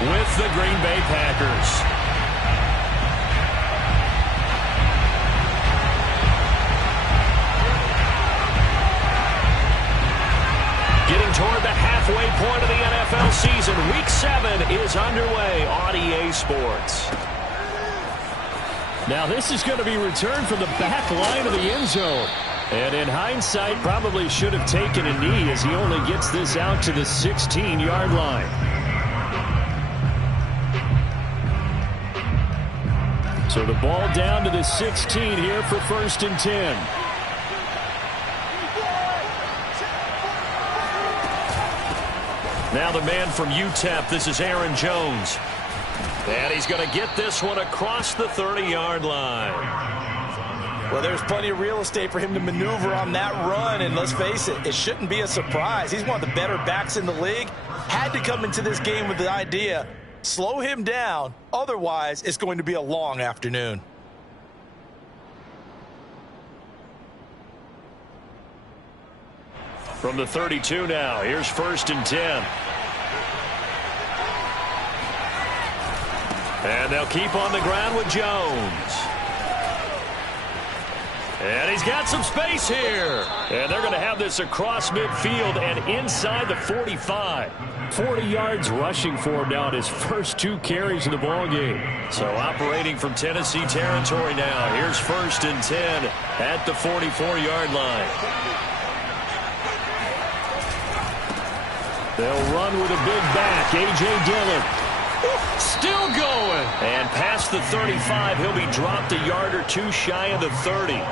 with the Green Bay Packers. Getting toward the halfway point of the NFL season. Week 7 is underway on EA Sports. Now this is going to be returned from the back line of the end zone. And in hindsight, probably should have taken a knee as he only gets this out to the 16-yard line. So the ball down to the 16 here for 1st and 10. Now the man from UTEP, this is Aaron Jones. And he's going to get this one across the 30-yard line. Well, there's plenty of real estate for him to maneuver on that run, and let's face it, it shouldn't be a surprise. He's one of the better backs in the league. Had to come into this game with the idea, slow him down, otherwise it's going to be a long afternoon. From the 32 now, here's 1st and 10. And they'll keep on the ground with Jones. And he's got some space here. And they're going to have this across midfield and inside the 45. 40 yards rushing for him now in his first 2 carries of the ball game. So operating from Tennessee territory now. Here's 1st and 10 at the 44-yard line. They'll run with a big back, A.J. Dillon. Still going. And past the 35, he'll be dropped a yard or 2 shy of the 30.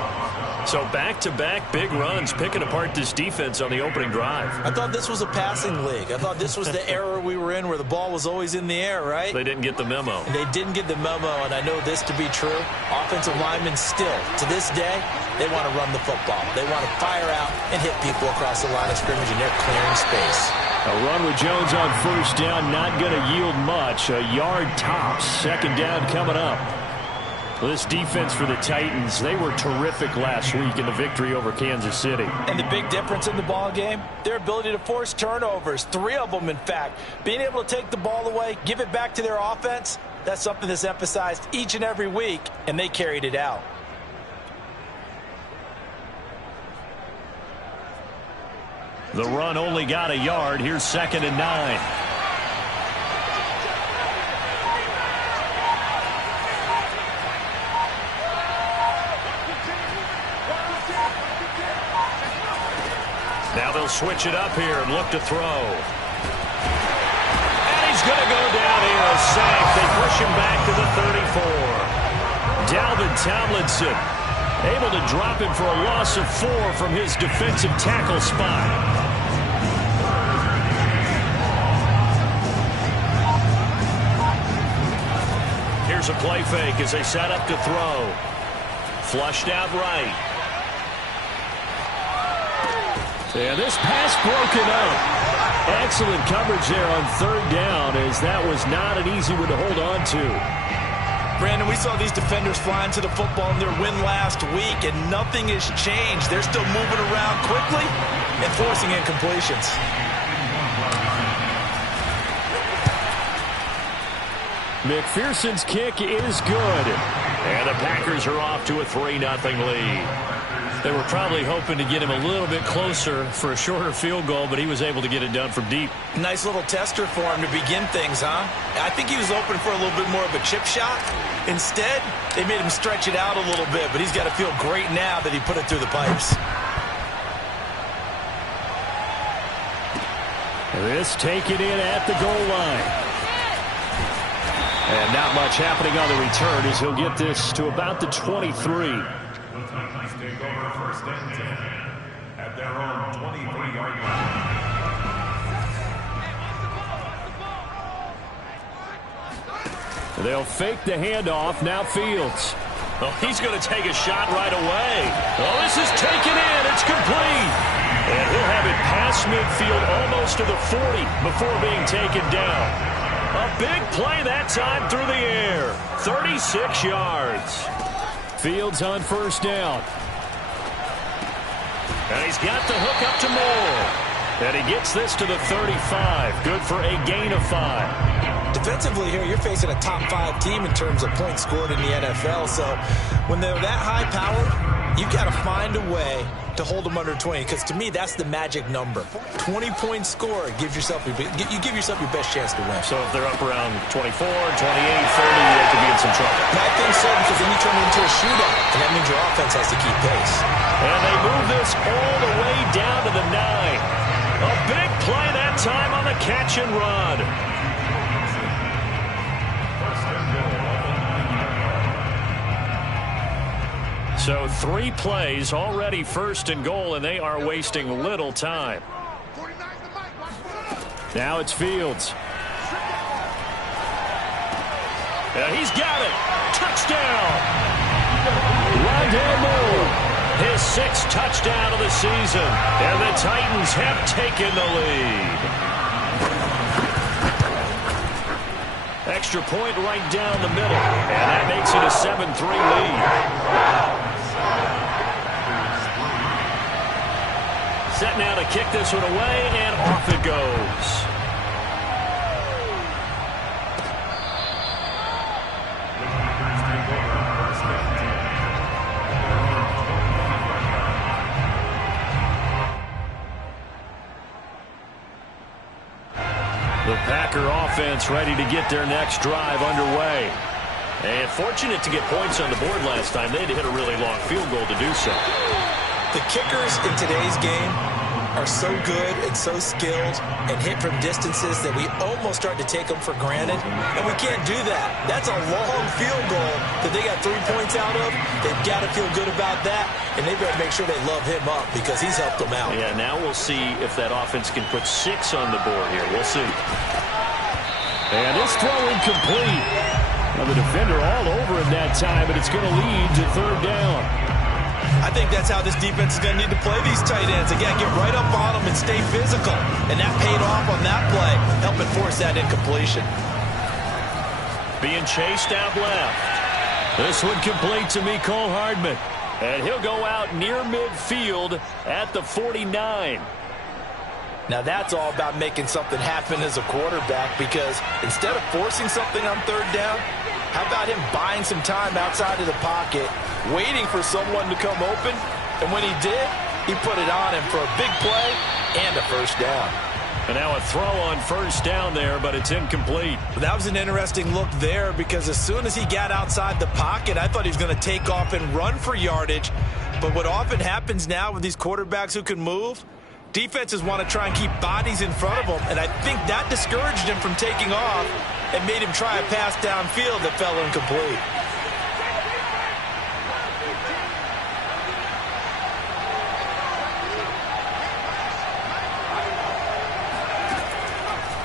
So back-to-back big runs, picking apart this defense on the opening drive. I thought this was a passing league. I thought this was the era we were in where the ball was always in the air, right? They didn't get the memo. And they didn't get the memo, and I know this to be true. Offensive linemen still, to this day, they want to run the football. They want to fire out and hit people across the line of scrimmage, and they're clearing space. A run with Jones on 1st down, not going to yield much. A yard tops. 2nd down coming up. Well, this defense for the Titans, they were terrific last week in the victory over Kansas City. And the big difference in the ball game, their ability to force turnovers, 3 of them in fact. Being able to take the ball away, give it back to their offense, that's something that's emphasized each and every week, and they carried it out. The run only got a yard. Here's 2nd and 9. Now they'll switch it up here and look to throw. And he's going to go down here, a sack. They push him back to the 34. Dalvin Tomlinson able to drop him for a loss of 4 from his defensive tackle spot. Here's a play fake as they set up to throw. Flushed out right. And this pass broken up. Excellent coverage there on 3rd down, as that was not an easy one to hold on to. Brandon, we saw these defenders flying to the football in their win last week, and nothing has changed. They're still moving around quickly and forcing incompletions. McPherson's kick is good. And the Packers are off to a 3-0 lead. They were probably hoping to get him a little bit closer for a shorter field goal, but he was able to get it done from deep. Nice little tester for him to begin things, huh? I think he was open for a little bit more of a chip shot. Instead, they made him stretch it out a little bit, but he's got to feel great now that he put it through the pipes. This taken in at the goal line. And not much happening on the return as he'll get this to about the 23. At their own 23-yard line. They'll fake the handoff. Now Fields. Oh, he's going to take a shot right away. Oh, this is taken in. It's complete. And he'll have it past midfield almost to the 40 before being taken down. A big play that time through the air. 36 yards. Fields on 1st down. And he's got the hook up to Moore. And he gets this to the 35. Good for a gain of 5. Defensively here, you're facing a top 5 team in terms of points scored in the NFL. So when they're that high powered, you've got to find a way to hold them under 20, because to me, that's the magic number. 20 points scored, you give yourself your best chance to win. So if they're up around 24, 28, 30, they could be in some trouble. And I think so, because then you turn it into a shootout, and that means your offense has to keep pace. And they move this all the way down to the 9. A big play that time on the catch and run. So 3 plays already, 1st and goal, and they are wasting little time. Now it's Fields. Yeah, he's got it. Touchdown. Rondale Moore, his 6th touchdown of the season, and the Titans have taken the lead. Extra point right down the middle, and that makes it a 7-3 lead. Set now to kick this one away, and off it goes. The Packer offense ready to get their next drive underway. And fortunate to get points on the board last time. They had to hit a really long field goal to do so. The kickers in today's game are so good and so skilled and hit from distances that we almost start to take them for granted, and we can't do that. That's a long field goal that they got 3 points out of. They've got to feel good about that, and they better make sure they love him up because he's helped them out. Yeah, now we'll see if that offense can put 6 on the board here. We'll see. And this throw incomplete. Now the defender all over him that time, but it's going to lead to 3rd down. I think that's how this defense is going to need to play these tight ends. Again, get right up on them and stay physical. And that paid off on that play, helping force that incompletion. Being chased out left. This one complete to Mecole Hardman. And he'll go out near midfield at the 49. Now that's all about making something happen as a quarterback, because instead of forcing something on 3rd down, how about him buying some time outside of the pocket, waiting for someone to come open, and when he did, he put it on him for a big play and a 1st down. And now a throw on 1st down there, but it's incomplete. That was an interesting look there, because as soon as he got outside the pocket, I thought he was going to take off and run for yardage. But what often happens now with these quarterbacks who can move, defenses want to try and keep bodies in front of them, and I think that discouraged him from taking off and made him try a pass downfield that fell incomplete.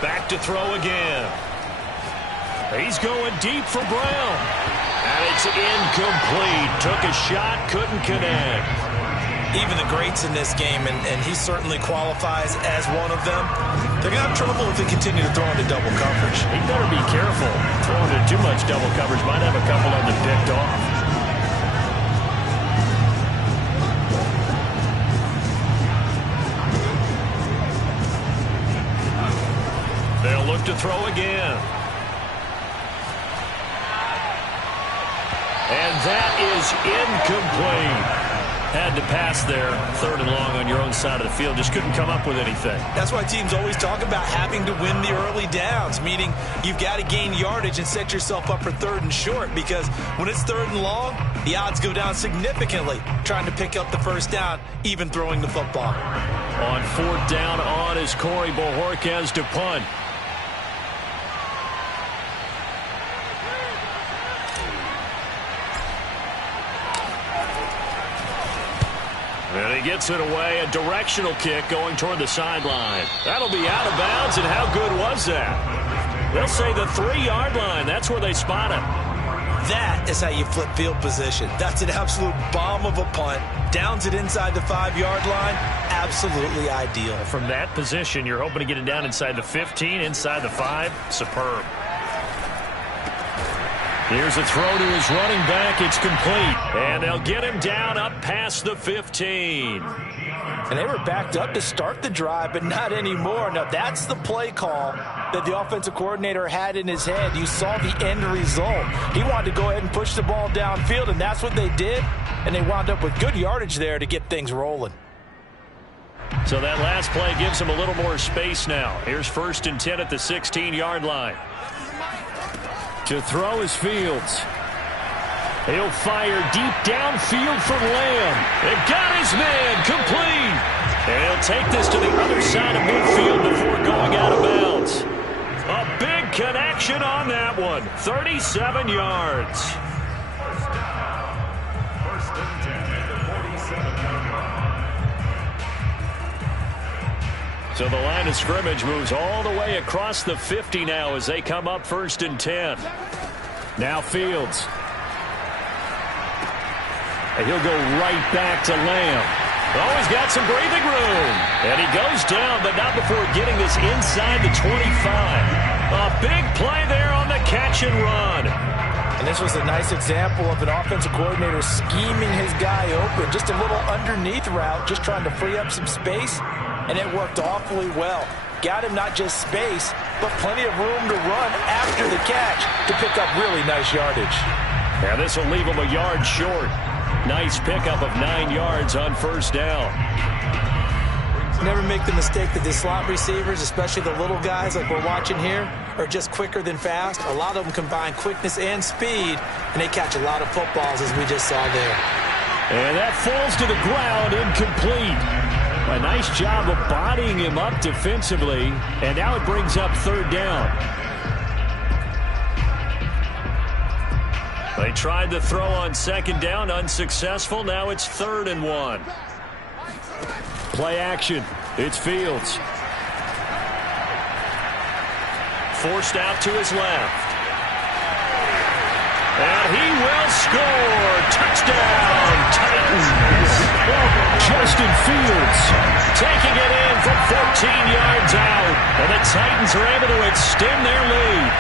Back to throw again. He's going deep for Brown. And it's incomplete. Took a shot, couldn't connect. Even the greats in this game, and he certainly qualifies as one of them, they're going to have trouble if they continue to throw into double coverage. He better be careful. Throwing into too much double coverage might have a couple of them picked off. They'll look to throw again. And that is incomplete. Had to pass there, 3rd and long on your own side of the field. Just couldn't come up with anything. That's why teams always talk about having to win the early downs, meaning you've got to gain yardage and set yourself up for 3rd and short, because when it's 3rd and long, the odds go down significantly trying to pick up the 1st down, even throwing the football. On 4th down on is Corey Bojorquez to punt. And he gets it away, a directional kick going toward the sideline. That'll be out of bounds, and how good was that? They'll say the 3-yard line. That's where they spot him. That is how you flip field position. That's an absolute bomb of a punt. Downs it inside the 5-yard line. Absolutely ideal. From that position, you're hoping to get it down inside the 15, inside the 5. Superb. Here's a throw to his running back. It's complete. And they'll get him down up past the 15. And they were backed up to start the drive, but not anymore. Now, that's the play call that the offensive coordinator had in his head. You saw the end result. He wanted to go ahead and push the ball downfield, and that's what they did. And they wound up with good yardage there to get things rolling. So that last play gives him a little more space now. Here's 1st and 10 at the 16-yard line. To throw is Fields. He'll fire deep downfield for Lamb. They got his man complete. And he'll take this to the other side of midfield before going out of bounds. A big connection on that one. 37 yards. First and 10 at the 47-yard line. So the line of scrimmage moves all the way across the 50 now as they come up 1st and 10. Now Fields. And he'll go right back to Lamb. Oh, he's got some breathing room. And he goes down, but not before getting this inside the 25. A big play there on the catch and run. And this was a nice example of an offensive coordinator scheming his guy open. Just a little underneath route, just trying to free up some space. And it worked awfully well. Got him not just space, but plenty of room to run after the catch to pick up really nice yardage. Yeah, this will leave him a yard short. Nice pickup of 9 yards on 1st down. Never make the mistake that the slot receivers, especially the little guys like we're watching here, are just quicker than fast. A lot of them combine quickness and speed, and they catch a lot of footballs, as we just saw there. And that falls to the ground, incomplete. A nice job of bodying him up defensively, and now it brings up 3rd down. They tried to throw on 2nd down, unsuccessful. Now it's 3rd and 1. Play action. It's Fields. Forced out to his left. And he will score. Touchdown, Titans. Justin Fields taking it in from 14 yards out. And the Titans are able to extend their lead.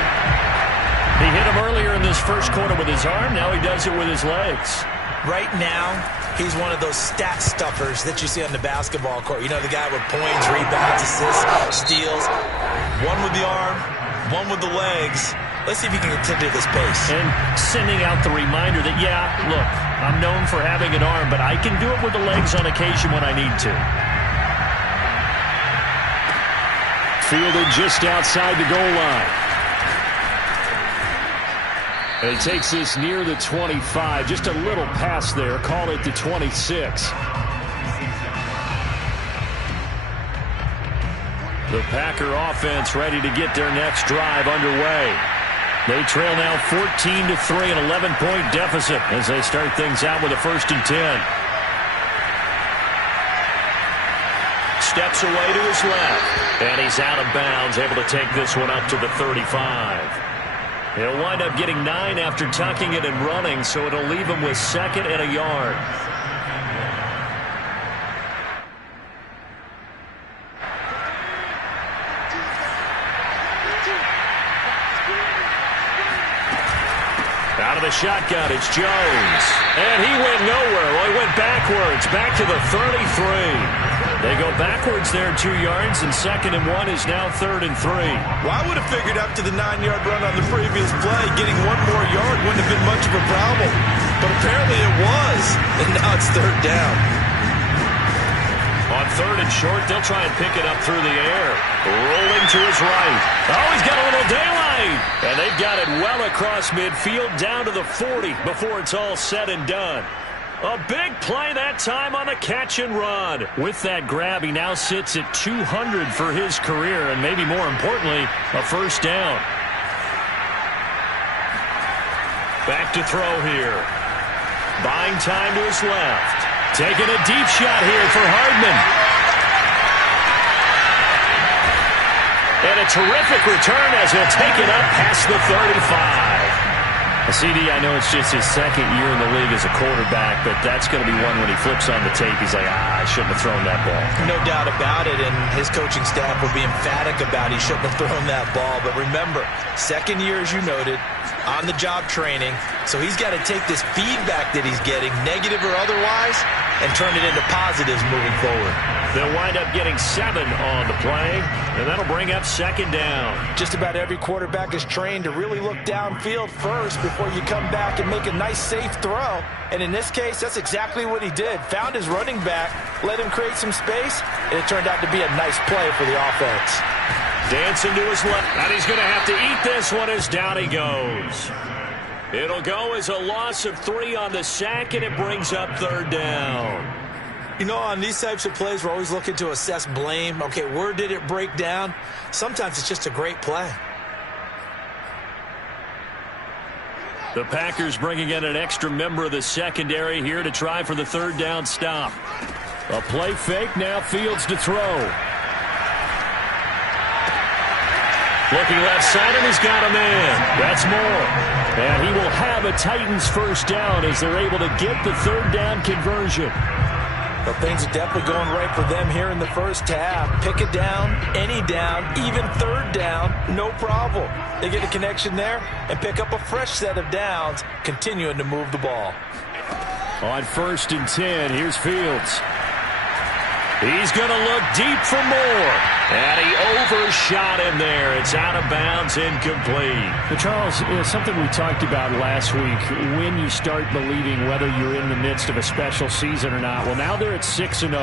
He hit him earlier in this first quarter with his arm. Now he does it with his legs. Right now, he's one of those stat stuffers that you see on the basketball court. You know, the guy with points, rebounds, assists, steals. One with the arm, one with the legs. Let's see if he can continue this pace. And sending out the reminder that, yeah, look, I'm known for having an arm, but I can do it with the legs on occasion when I need to. Fielded just outside the goal line. And he takes this near the 25. Just a little pass there. Call it the 26. The Packer offense ready to get their next drive underway. They trail now 14-3, an 11-point deficit as they start things out with a 1st and 10. Steps away to his left. And he's out of bounds, able to take this one up to the 35. He'll wind up getting 9 after tucking it and running, so it'll leave him with 2nd and a yard. Out of the shotgun, it's Jones. And he went nowhere. Well, he went backwards, back to the 33. They go backwards there 2 yards, and 2nd and 1 is now 3rd and 3. Well, I would have figured after the 9-yard run on the previous play, getting 1 more yard wouldn't have been much of a problem. But apparently it was, and now it's 3rd down. On 3rd and short, they'll try and pick it up through the air. Rolling to his right. Oh, he's got a little daylight. And they've got it well across midfield, down to the 40 before it's all said and done. A big play that time on the catch and run. With that grab, he now sits at 200 for his career, and maybe more importantly, a 1st down. Back to throw here. Buying time to his left. Taking a deep shot here for Hardman. And a terrific return as he'll take it up past the 35. CD, I know it's just his second year in the league as a quarterback, but that's going to be one when he flips on the tape. He's like, I shouldn't have thrown that ball. No doubt about it, and his coaching staff will be emphatic about he shouldn't have thrown that ball. But remember, second year, as you noted, on-the-job training, so he's got to take this feedback that he's getting, negative or otherwise, and turn it into positives moving forward. They'll wind up getting 7 on the play, and that'll bring up second down. Just about every quarterback is trained to really look downfield first before you come back and make a nice, safe throw. And in this case, that's exactly what he did. Found his running back, let him create some space, and it turned out to be a nice play for the offense. Dancing to his left, and he's going to have to eat this one as down he goes. It'll go as a loss of 3 on the sack, and it brings up third down. You know, on these types of plays, we're always looking to assess blame. Okay, where did it break down? Sometimes it's just a great play. The Packers bringing in an extra member of the secondary here to try for the third down stop. A play fake, now Fields to throw. Looking left side, and he's got a man. That's more. And he will have a Titans first down as they're able to get the third down conversion. Well, things are definitely going right for them here in the first half. Pick it down, any down, even third down, no problem. They get a connection there and pick up a fresh set of downs, continuing to move the ball. On 1st and 10, here's Fields. He's going to look deep for more. And he overshot him there. It's out of bounds, incomplete. But Charles, something we talked about last week, when you start believing whether you're in the midst of a special season or not. Well, now they're at 6-0.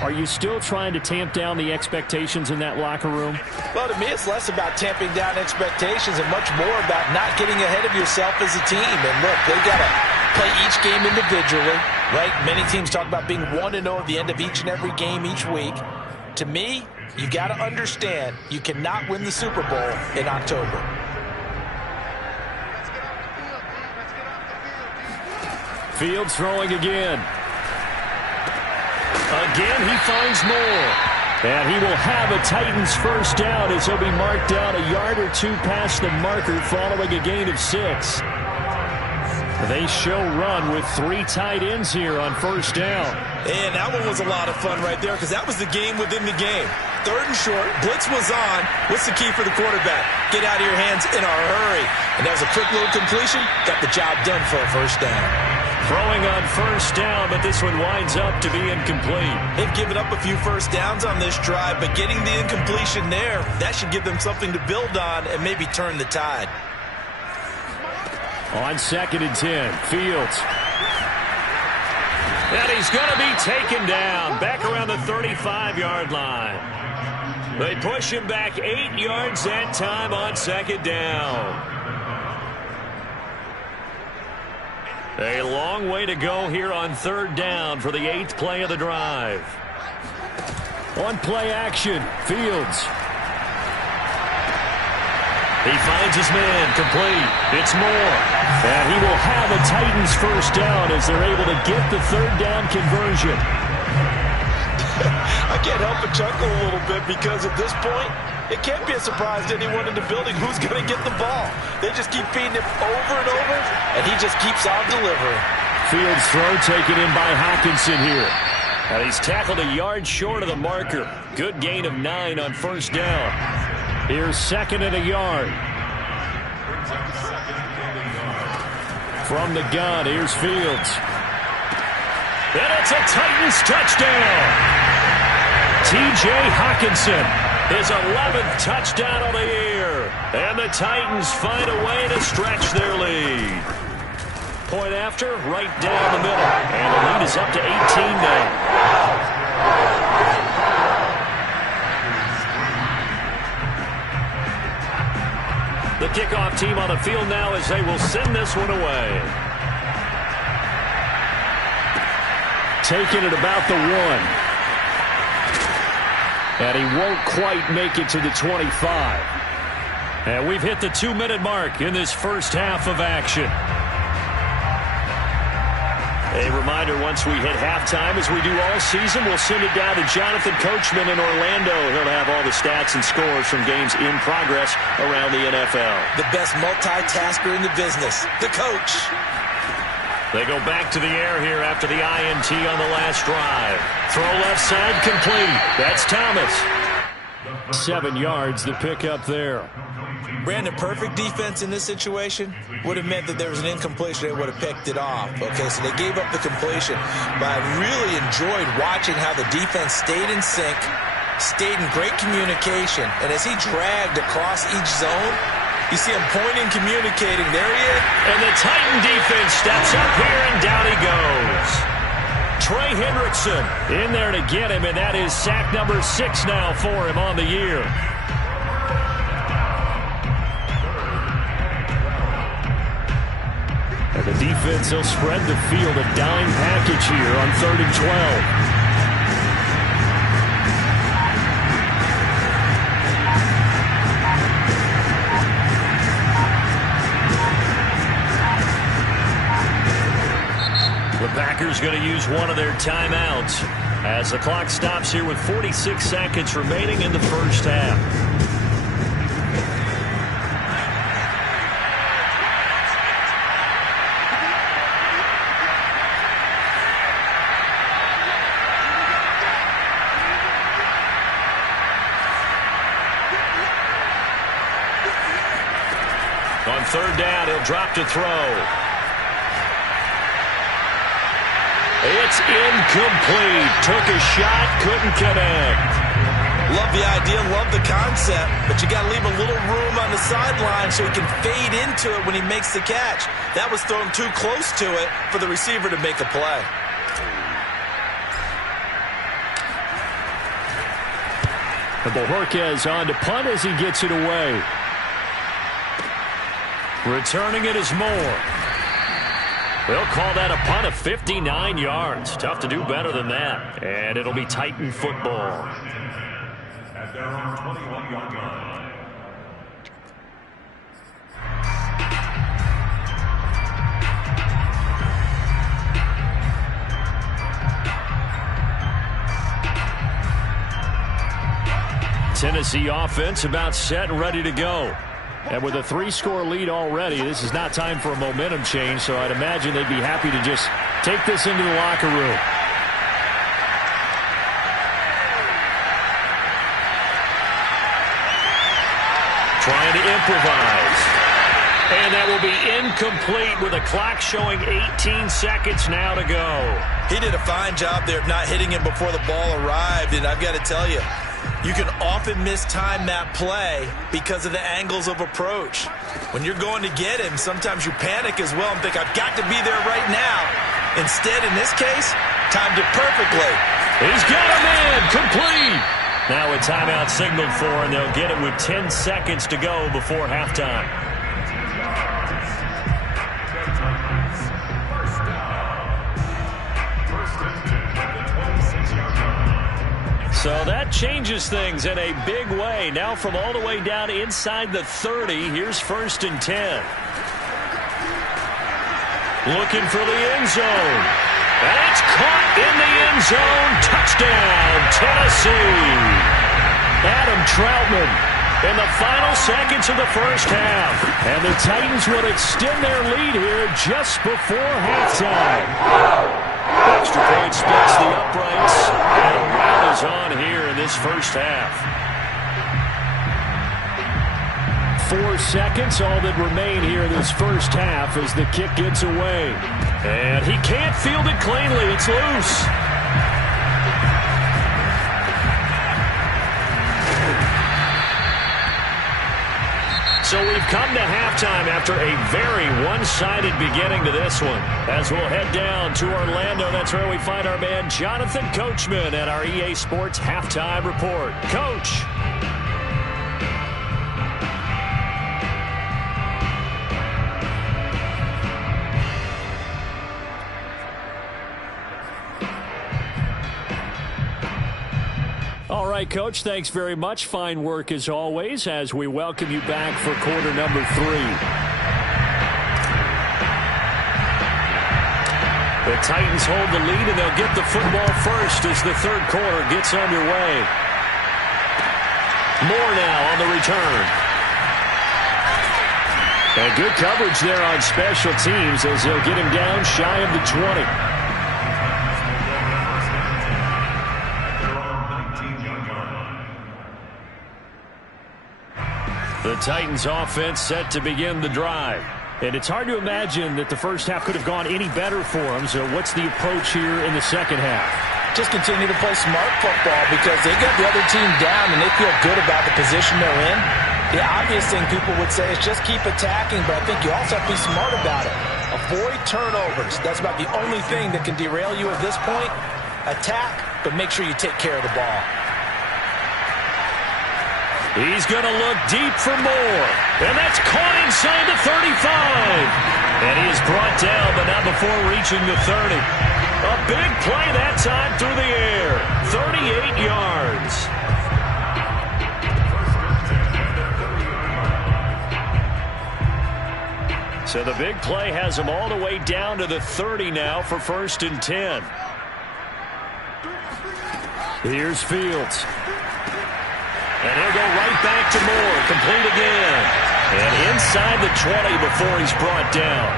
Are you still trying to tamp down the expectations in that locker room? Well, to me, it's less about tamping down expectations and much more about not getting ahead of yourself as a team. And look, they got to play each game individually, right? Many teams talk about being 1-0 at the end of each and every game each week. To me, you got to understand you cannot win the Super Bowl in October. Fields throwing again. Again, he finds more. And he will have a Titans first down as he'll be marked down a yard or 2 past the marker following a gain of 6. They show run with 3 tight ends here on first down. And that one was a lot of fun right there because that was the game within the game. 3rd and short, blitz was on. What's the key for the quarterback? Get out of your hands in a hurry. And that was a quick little completion. Got the job done for a first down. Throwing on first down, but this one winds up to be incomplete. They've given up a few first downs on this drive, but getting the incompletion there, that should give them something to build on and maybe turn the tide. On 2nd and 10, Fields. And he's going to be taken down back around the 35-yard line. They push him back 8 yards that time on 2nd down. A long way to go here on 3rd down for the 8th play of the drive. On play action, Fields. He finds his man, complete. It's Moore. And he will have a Titans first down as they're able to get the 3rd down conversion. I can't help but chuckle a little bit because at this point, it can't be a surprise to anyone in the building who's going to get the ball. They just keep feeding him over and over, and he just keeps on delivering. Fields throw taken in by Hockenson here. And he's tackled a yard short of the marker. Good gain of 9 on first down. Here's 2nd and a yard. From the gun, here's Fields. And it's a Titans touchdown. T.J. Hockenson, his 11th touchdown of the year. And the Titans find a way to stretch their lead. Point after, right down the middle. And the lead is up to 18 now. The kickoff team on the field now as they will send this one away. Taking it about the 1. And he won't quite make it to the 25. And we've hit the 2-minute mark in this first half of action. A reminder, once we hit halftime, as we do all season, we'll send it down to Jonathan Coachman in Orlando. He'll have all the stats and scores from games in progress around the NFL. The best multitasker in the business, the coach. They go back to the air here after the INT on the last drive. Throw left side complete. That's Thomas. 7 yards to pick up there. Brandon, perfect defense in this situation would have meant that there was an incompletion. They would have picked it off. Okay, so they gave up the completion. But I really enjoyed watching how the defense stayed in sync, stayed in great communication. And as he dragged across each zone, you see him pointing, communicating. There he is. And the Titan defense steps up here, and down he goes. Trey Hendrickson in there to get him, and that is sack number 6 now for him on the year. And the defense will spread the field, a dime package here on 3rd and 12. The Packers going to use one of their timeouts as the clock stops here with 46 seconds remaining in the first half. On 3rd down, he'll drop to throw. It's incomplete. Took a shot, couldn't connect. Love the idea, love the concept, but you got to leave a little room on the sideline so he can fade into it when he makes the catch. That was thrown too close to it for the receiver to make a play. And Bojorquez on to punt as he gets it away. Returning it is Moore. They'll call that a punt of 59 yards. Tough to do better than that. And it'll be Titan football. At their own 21-yard line. Tennessee offense about set and ready to go. And with a 3-score lead already, this is not time for a momentum change, so I'd imagine they'd be happy to just take this into the locker room. Trying to improvise. And that will be incomplete with a clock showing 18 seconds now to go. He did a fine job there of not hitting him before the ball arrived, and I've got to tell you, you can often mistime that play because of the angles of approach. When you're going to get him, sometimes you panic as well and think, I've got to be there right now. Instead, in this case, timed it perfectly. He's got him in, complete. Now a timeout signaled for, and they'll get it with 10 seconds to go before halftime. So that changes things in a big way. Now from all the way down inside the 30, here's 1st and 10. Looking for the end zone. And it's caught in the end zone. Touchdown, Tennessee. Adam Troutman in the final seconds of the first half. And the Titans will extend their lead here just before halftime. Extra point splits the uprights, and a rout is on here in this first half. 4 seconds, all that remain here in this first half as the kick gets away. And he can't field it cleanly. It's loose. So we've come to halftime after a very one-sided beginning to this one. As we'll head down to Orlando, that's where we find our man Jonathan Coachman at our EA Sports Halftime Report. Coach. All right, Coach, thanks very much. Fine work as always as we welcome you back for quarter number 3. The Titans hold the lead, and they'll get the football first as the third quarter gets underway. Moore now on the return. And good coverage there on special teams as they'll get him down shy of the 20. The Titans offense set to begin the drive. And it's hard to imagine that the first half could have gone any better for them. So what's the approach here in the second half? Just continue to play smart football because they got the other team down and they feel good about the position they're in. The obvious thing people would say is just keep attacking, but I think you also have to be smart about it. Avoid turnovers. That's about the only thing that can derail you at this point. Attack, but make sure you take care of the ball. He's going to look deep for Moore. And that's caught inside the 35. And he is brought down, but not before reaching the 30. A big play that time through the air. 38 yards. So the big play has him all the way down to the 30 now for 1st and 10. Here's Fields. And he'll go right back to Moore. Complete again. And inside the 20 before he's brought down.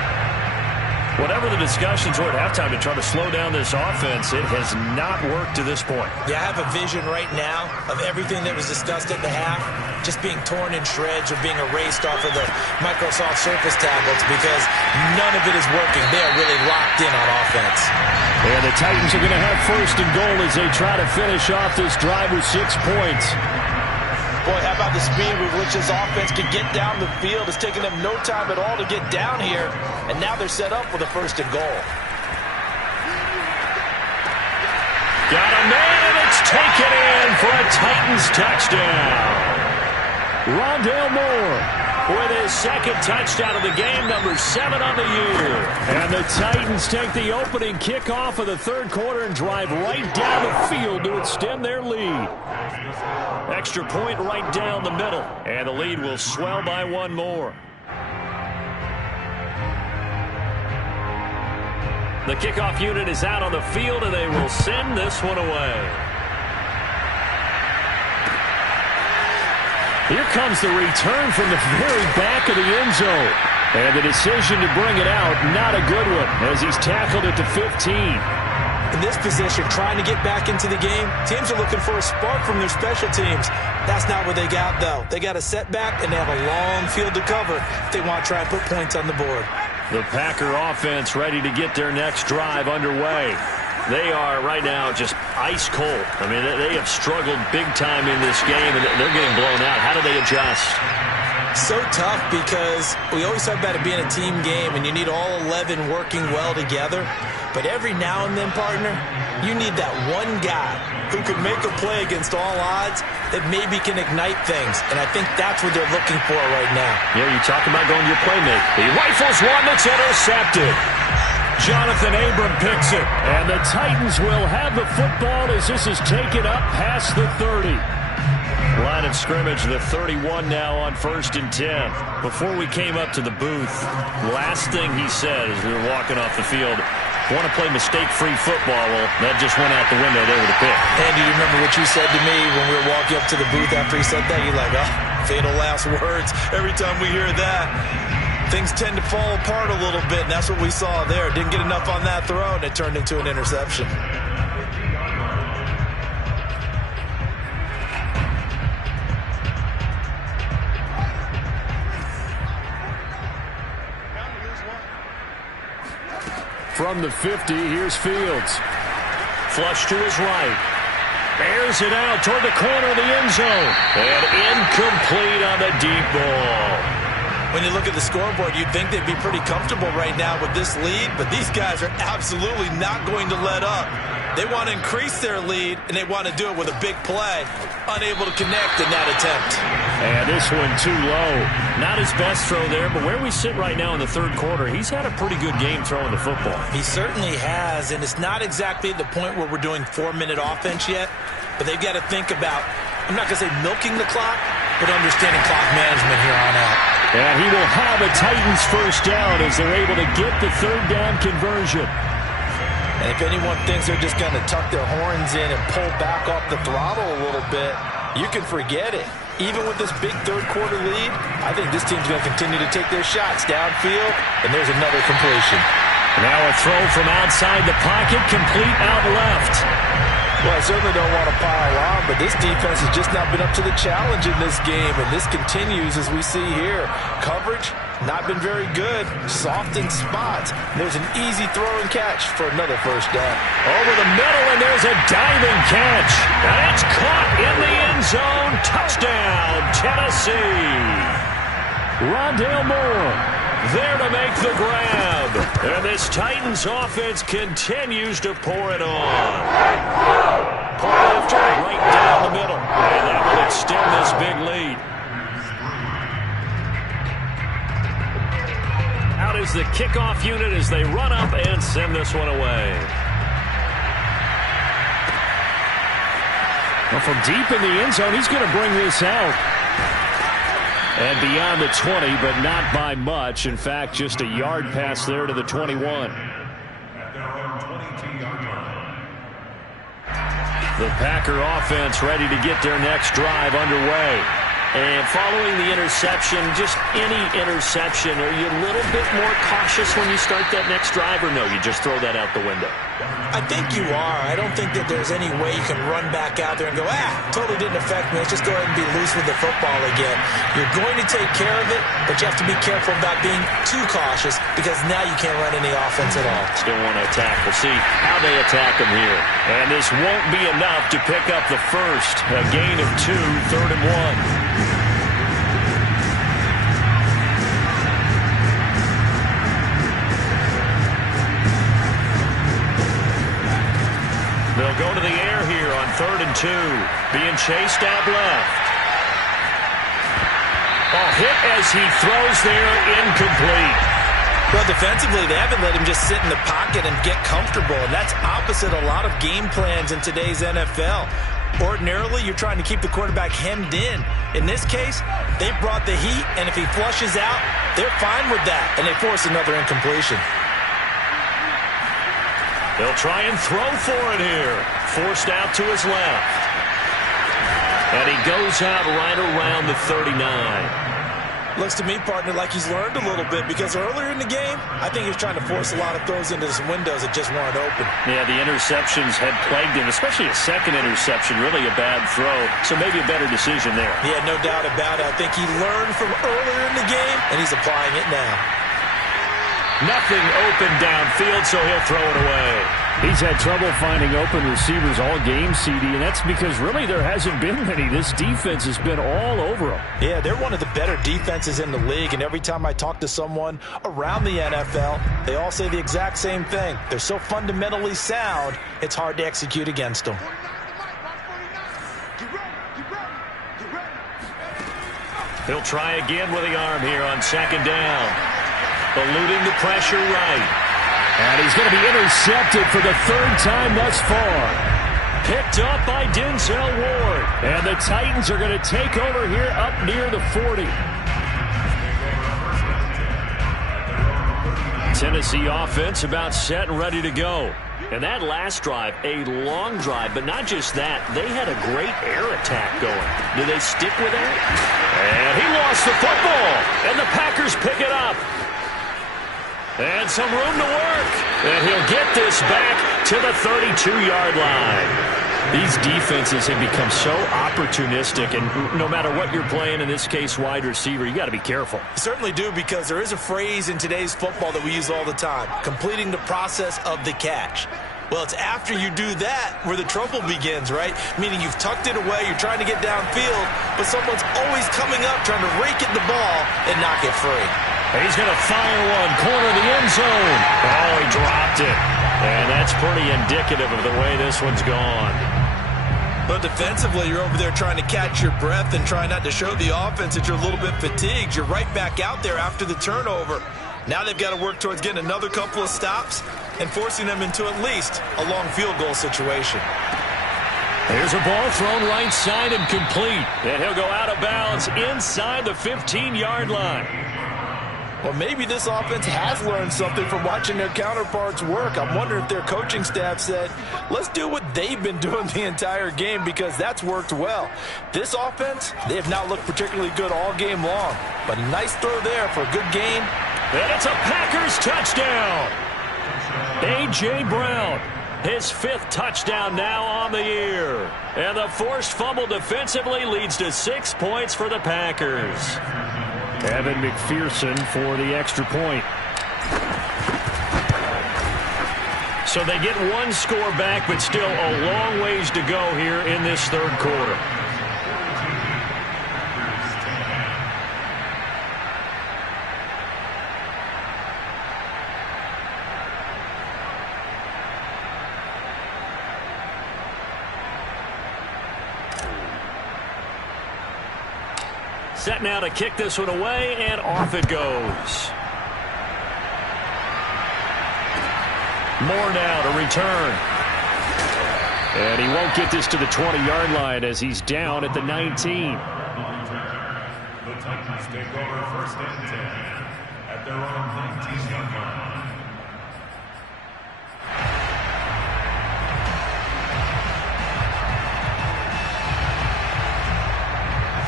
Whatever the discussions were at halftime to try to slow down this offense, it has not worked to this point. Yeah, I have a vision right now of everything that was discussed at the half just being torn in shreds or being erased off of the Microsoft Surface tablets because none of it is working. They are really locked in on offense. And the Titans are going to have 1st and goal as they try to finish off this drive with 6 points. Boy, how about the speed with which this offense can get down the field? It's taken them no time at all to get down here, and now they're set up with a 1st and goal. Got a man, and it's taken in for a Titans touchdown. Rondale Moore with his 2nd touchdown of the game, number 7 on the year. And the Titans take the opening kickoff of the 3rd quarter and drive right down the field to extend their lead. Extra point right down the middle, and the lead will swell by 1 more. The kickoff unit is out on the field, and they will send this one away. Here comes the return from the very back of the end zone. And the decision to bring it out, not a good one, as he's tackled at the 15. In this position, trying to get back into the game, teams are looking for a spark from their special teams. That's not what they got, though. They got a setback, and they have a long field to cover if they want to try and put points on the board. The Packer offense ready to get their next drive underway. They are right now just ice cold. I mean, they have struggled big time in this game, and they're getting blown out. How do they adjust? So tough because we always talk about it being a team game, and you need all 11 working well together. But every now and then, partner, you need that one guy who can make a play against all odds that maybe can ignite things. And I think that's what they're looking for right now. Yeah, you talk about going to your playmaker. He rifles one that's intercepted. Jonathan Abram picks it. And the Titans will have the football as this is taken up past the 30. Line of scrimmage, the 31 now on 1st and 10. Before we came up to the booth, last thing he said as we were walking off the field, want to play mistake-free football. Well, that just went out the window there with a pick. Andy, do you remember what you said to me when we were walking up to the booth after he said that? You're like, oh, fatal last words. Every time we hear that, things tend to fall apart a little bit, and that's what we saw there. Didn't get enough on that throw, and it turned into an interception. From the 50, here's Fields. Flush to his right. Airs it out toward the corner of the end zone. And incomplete on the deep ball. When you look at the scoreboard, you'd think they'd be pretty comfortable right now with this lead, but these guys are absolutely not going to let up. They want to increase their lead, and they want to do it with a big play. Unable to connect in that attempt. And this one too low. Not his best throw there, but where we sit right now in the 3rd quarter, he's had a pretty good game throwing the football. He certainly has, and it's not exactly the point where we're doing 4-minute offense yet, but they've got to think about, I'm not going to say milking the clock, but understanding clock management here on out. And he will have a Titans 1st down as they're able to get the 3rd down conversion. And if anyone thinks they're just going to tuck their horns in and pull back off the throttle a little bit, you can forget it. Even with this big third-quarter lead, I think this team's going to continue to take their shots downfield, and there's another completion. Now a throw from outside the pocket, complete out left. Well, I certainly don't want to pile on, but this defense has just not been up to the challenge in this game, and this continues as we see here. Coverage, not been very good. Soft in spots. There's an easy throw and catch for another first down. Over the middle, and there's a diving catch. And it's caught in the end zone. Touchdown, Tennessee. Rondale Moore there to make the grab. And this Titans offense continues to pour it on. Point after right down the middle. And that will extend this big lead. Out is the kickoff unit as they run up and send this one away. Well, from deep in the end zone, he's going to bring this out. And beyond the 20, but not by much. In fact, just a yard pass there to the 21. The Packer offense ready to get their next drive underway. And following the interception, just any interception, are you a little bit more cautious when you start that next drive, or no, you just throw that out the window? I think you are. I don't think that there's any way you can run back out there and go, totally didn't affect me. Let's just go ahead and be loose with the football again. You're going to take care of it, but you have to be careful about being too cautious because now you can't run any offense at all. Still want to attack. We'll see how they attack them here. And this won't be enough to pick up the first. A gain of 2, 3rd and 1. They'll go to the air here on 3rd and 2. Being chased out left. Hit as he throws there, incomplete. Well, defensively, they haven't let him just sit in the pocket and get comfortable, and that's opposite a lot of game plans in today's NFL. Ordinarily, you're trying to keep the quarterback hemmed in. In this case, they brought the heat, and if he flushes out, they're fine with that, and they force another incompletion. He'll try and throw for it here. Forced out to his left. And he goes out right around the 39. Looks to me, partner, like he's learned a little bit because earlier in the game, I think he was trying to force a lot of throws into some windows that just weren't open. Yeah, the interceptions had plagued him, especially a second interception, really a bad throw. So maybe a better decision there. Yeah, no doubt about it. I think he learned from earlier in the game, and he's applying it now. Nothing open downfield, so he'll throw it away. He's had trouble finding open receivers all game, CD, and that's because really there hasn't been many. This defense has been all over them. Yeah, they're one of the better defenses in the league, and every time I talk to someone around the NFL, they all say the exact same thing. They're so fundamentally sound, it's hard to execute against them. He'll try again with the arm here on 2nd down. Eluding the pressure right. And he's going to be intercepted for the 3rd time thus far. Picked up by Denzel Ward. And the Titans are going to take over here up near the 40. Tennessee offense about set and ready to go. And that last drive, a long drive, but not just that. They had a great air attack going. Do they stick with that? And he lost the football. And the Packers pick it up. And some room to work. And he'll get this back to the 32-yard line. These defenses have become so opportunistic, and no matter what you're playing, in this case wide receiver, you got to be careful. You certainly do, because there is a phrase in today's football that we use all the time, completing the process of the catch. Well, it's after you do that where the trouble begins, right? Meaning you've tucked it away, you're trying to get downfield, but someone's always coming up trying to rake at the ball and knock it free. He's going to fire one, corner of the end zone. Oh, he dropped it. And that's pretty indicative of the way this one's gone. But defensively, you're over there trying to catch your breath and try not to show the offense that you're a little bit fatigued. You're right back out there after the turnover. Now they've got to work towards getting another couple of stops and forcing them into at least a long field goal situation. Here's a ball thrown right side and complete. And he'll go out of bounds inside the 15-yard line. Well, maybe this offense has learned something from watching their counterparts work. I'm wondering if their coaching staff said, let's do what they've been doing the entire game, because that's worked well. This offense, they have not looked particularly good all game long. But a nice throw there for a good gain. And it's a Packers touchdown. A.J. Brown, his 5th touchdown now on the year. And the forced fumble defensively leads to 6 points for the Packers. Evan McPherson for the extra point. So they get 1 score back, but still a long ways to go here in this 3rd quarter. Set now to kick this one away, and off it goes. Moore now to return. And he won't get this to the 20-yard line as he's down at the 19. The Titans take over 1st and 10 at their own 19-yard line.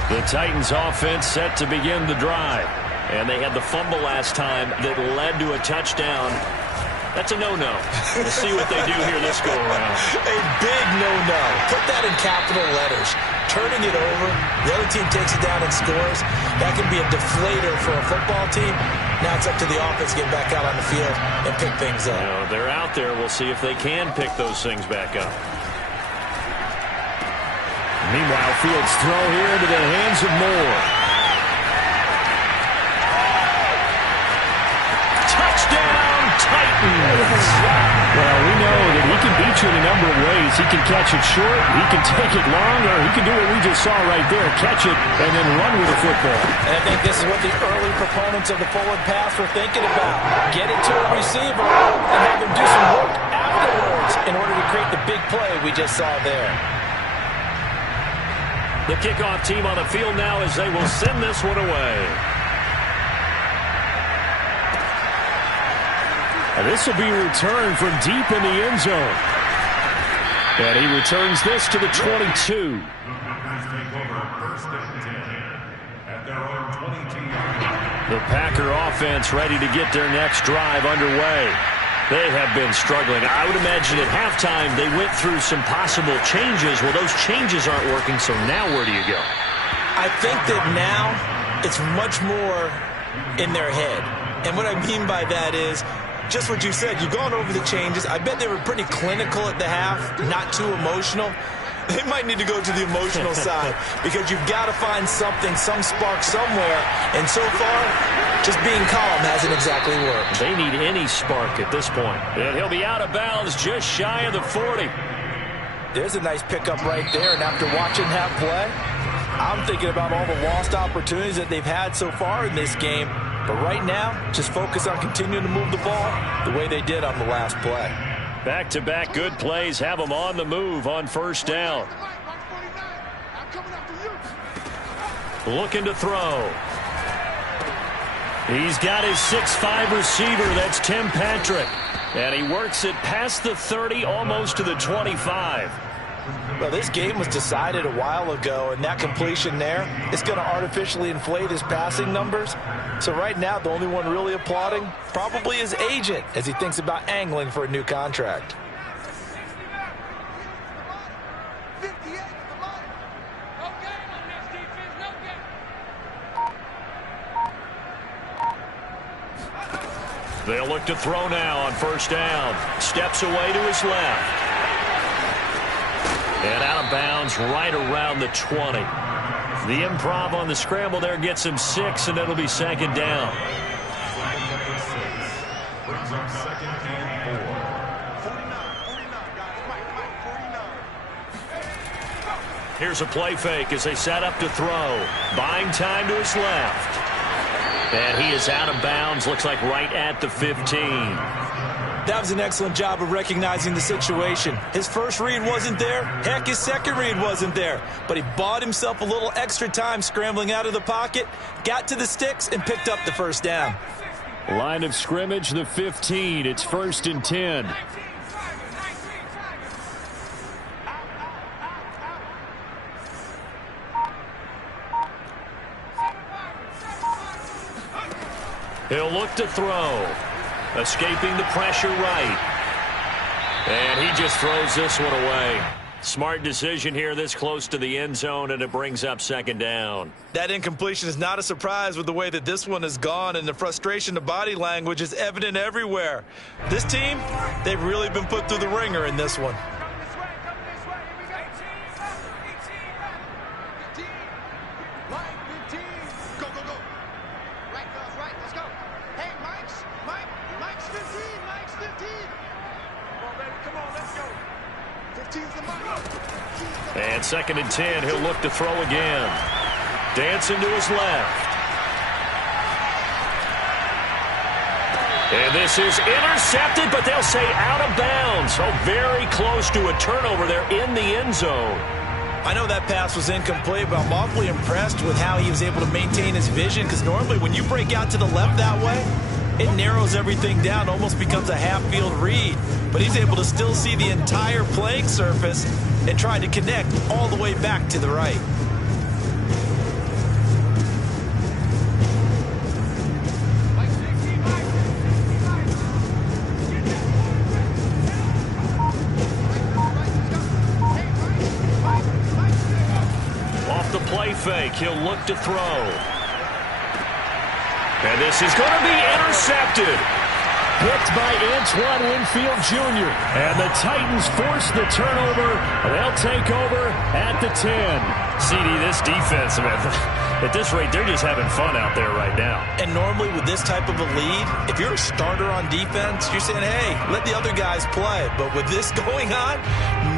The Titans offense set to begin the drive. And they had the fumble last time that led to a touchdown. That's a no-no. We'll see what they do here this go-around. A big no-no. Put that in capital letters. Turning it over, the other team takes it down and scores. That can be a deflator for a football team. Now it's up to the offense to get back out on the field and pick things up. You know, they're out there. We'll see if they can pick those things back up. Meanwhile, Fields throw here into the hands of Moore. Touchdown, Titans! Well, we know that he can beat you in a number of ways. He can catch it short, he can take it long, or he can do what we just saw right there, catch it and then run with the football. And I think this is what the early proponents of the forward pass were thinking about. Get it to a receiver and have him do some work afterwards in order to create the big play we just saw there. The kickoff team on the field now as they will send this one away. And this will be returned from deep in the end zone. And he returns this to the 22. The Packers take over 1st and 10 at their own 22-yard line. The Packer offense ready to get their next drive underway. They have been struggling. I would imagine at halftime they went through some possible changes. Well, those changes aren't working, so now where do you go? I think that now it's much more in their head. And what I mean by that is just what you said. You've gone over the changes. I bet they were pretty clinical at the half, not too emotional. They might need to go to the emotional side because you've got to find something, some spark somewhere. And so far, just being calm hasn't exactly worked. They need any spark at this point. And he'll be out of bounds just shy of the 40. There's a nice pickup right there, and after watching that play, I'm thinking about all the lost opportunities that they've had so far in this game. But right now, just focus on continuing to move the ball the way they did on the last play. Back-to-back good plays have them on the move on 1st down. Looking to throw. He's got his 6'5" receiver. That's Tim Patrick. And he works it past the 30, almost to the 25. Well, this game was decided a while ago, and that completion there is going to artificially inflate his passing numbers. So right now, the only one really applauding probably his agent as he thinks about angling for a new contract. They'll look to throw now on 1st down. Steps away to his left. And out of bounds right around the 20. The improv on the scramble there gets him 6, and it'll be 2nd down. Brings up 2nd and 4. Here's a play fake as they set up to throw. Buying time to his left. And he is out of bounds, looks like right at the 15. That was an excellent job of recognizing the situation. His first read wasn't there. Heck, his second read wasn't there. But he bought himself a little extra time scrambling out of the pocket, got to the sticks, and picked up the 1st down. Line of scrimmage, the 15. It's 1st and 10. He'll look to throw. Escaping the pressure right. And he just throws this one away. Smart decision here this close to the end zone, and it brings up 2nd down. That incompletion is not a surprise with the way that this one has gone, and the frustration, the body language is evident everywhere. This team, they've really been put through the ringer in this one. And 2nd and 10, he'll look to throw again. Dancing to his left. And this is intercepted, but they'll say out of bounds. So very close to a turnover there in the end zone. I know that pass was incomplete, but I'm awfully impressed with how he was able to maintain his vision, because normally when you break out to the left that way, it narrows everything down, almost becomes a half-field read. But he's able to still see the entire playing surface and try to connect all the way back to the right. Off the play fake, he'll look to throw. And this is going to be intercepted. Picked by Antoine Winfield Jr. And the Titans force the turnover. They'll take over at the 10. CD, this defense, man, at this rate, they're just having fun out there right now. And normally with this type of a lead, if you're a starter on defense, you're saying, hey, let the other guys play. But with this going on,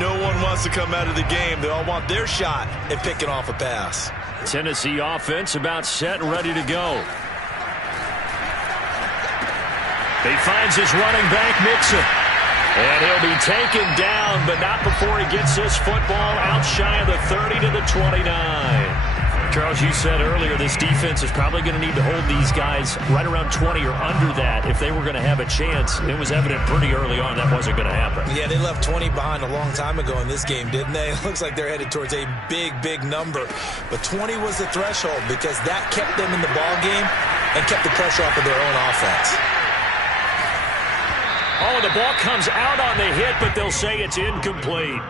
no one wants to come out of the game. They all want their shot at picking off a pass. Tennessee offense about set and ready to go. He finds his running back, Mixon. And he'll be taken down, but not before he gets this football out shy of the 30 to the 29. Charles, you said earlier this defense is probably going to need to hold these guys right around 20 or under that if they were going to have a chance. It was evident pretty early on that wasn't going to happen. Yeah, they left 20 behind a long time ago in this game, didn't they? It looks like they're headed towards a big, big number. But 20 was the threshold because that kept them in the ball game and kept the pressure off of their own offense. Oh, the ball comes out on the hit, but they'll say it's incomplete.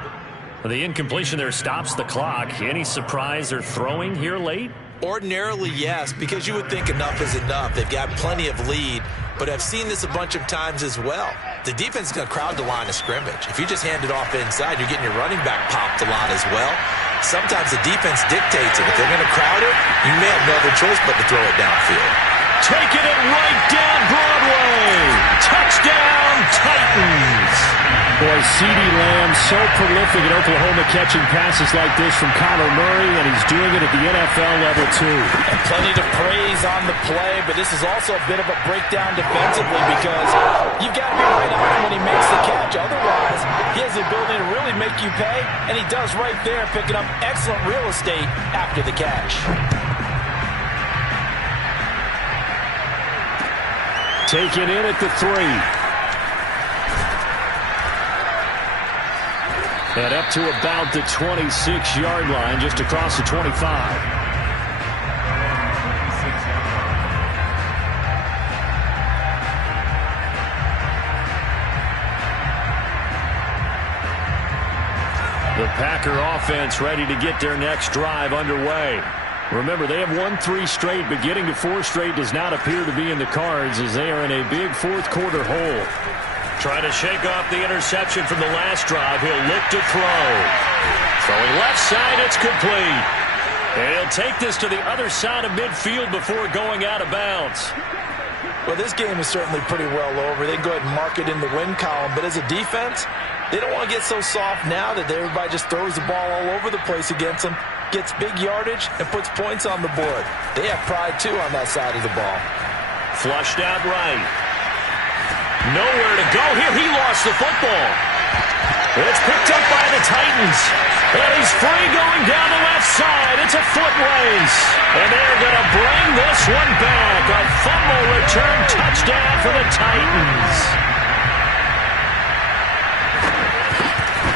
The incompletion there stops the clock. Any surprise they're throwing here late? Ordinarily, yes, because you would think enough is enough. They've got plenty of lead, but I've seen this a bunch of times as well. The defense is going to crowd the line of scrimmage. If you just hand it off inside, you're getting your running back popped a lot as well. Sometimes the defense dictates it. If they're going to crowd it, you may have no other choice but to throw it downfield. Taking it right down Broadway. Touchdown, Titans. Boy, CeeDee Lamb so prolific at Oklahoma catching passes like this from Kyler Murray, and he's doing it at the NFL level too. And plenty to praise on the play, but this is also a bit of a breakdown defensively because you've got to be right on him when he makes the catch. Otherwise, he has the ability to really make you pay, and he does right there, picking up excellent real estate after the catch. Taken in at the 3. And up to about the 26-yard line, just across the 25. The Packer offense ready to get their next drive underway. Remember, they have won 3 straight, but getting to 4 straight does not appear to be in the cards as they are in a big fourth-quarter hole. Trying to shake off the interception from the last drive. He'll look to throw. Throwing left side, it's complete. And he'll take this to the other side of midfield before going out of bounds. Well, this game is certainly pretty well over. They can go ahead and mark it in the win column, but as a defense, they don't want to get so soft now that everybody just throws the ball all over the place against them, gets big yardage, and puts points on the board. They have pride, too, on that side of the ball. Flushed out right. Nowhere to go here. He lost the football. It's picked up by the Titans. And he's free going down the left side. It's a foot race. And they're going to bring this one back. A fumble return touchdown for the Titans.